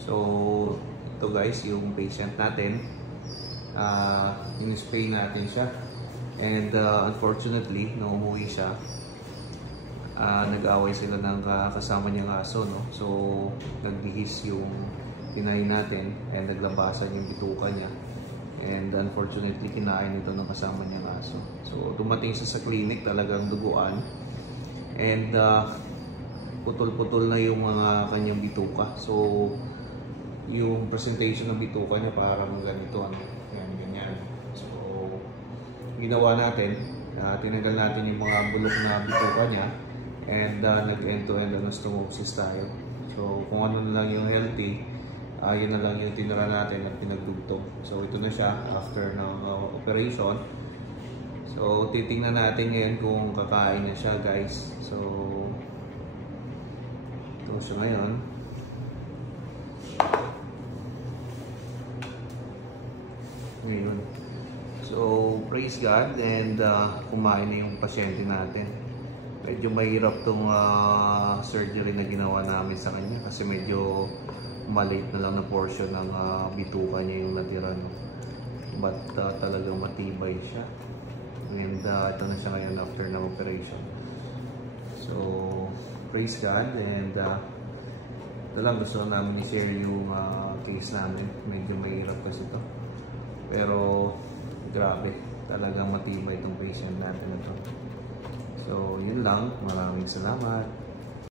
So ito guys yung patient natin, in-spray natin siya, and unfortunately nung umuwi siya, nag-away sila ng kasama niyang aso, no? So nagbihis yung tinayin natin and naglabasan yung bituka niya, and unfortunately kinain ito ng kasama niyang aso. So dumating siya sa clinic, talagang duguan, and putol-putol na yung mga kanyang bituka. So yung presentation ng bituka niya parang ganito, ano, ganyan. So ginawa natin, tinanggal natin yung mga bulok na bituka niya, and nag-end-to-end anastomosis tayo. So kung ano na lang yung healthy, yun na lang yung tinira natin at pinagdugtong. So ito na siya after ng operation. So titingnan natin ngayon kung kakain na siya, guys. So ito siya ngayon. So praise God, and kumain na yung pasyente natin. Medyo mahirap tong surgery na ginawa namin sa kanya kasi medyo maliit na lang na portion ng bituka niya yung natira, no? But talagang matibay siya, and ito na siya ngayon after ng operation. So praise God, and ito lang, gusto namin i-share yung case namin. Medyo mahirap kasi ito, pero grabe, talagang matibay itong patient natin ito. So yun lang, maraming salamat.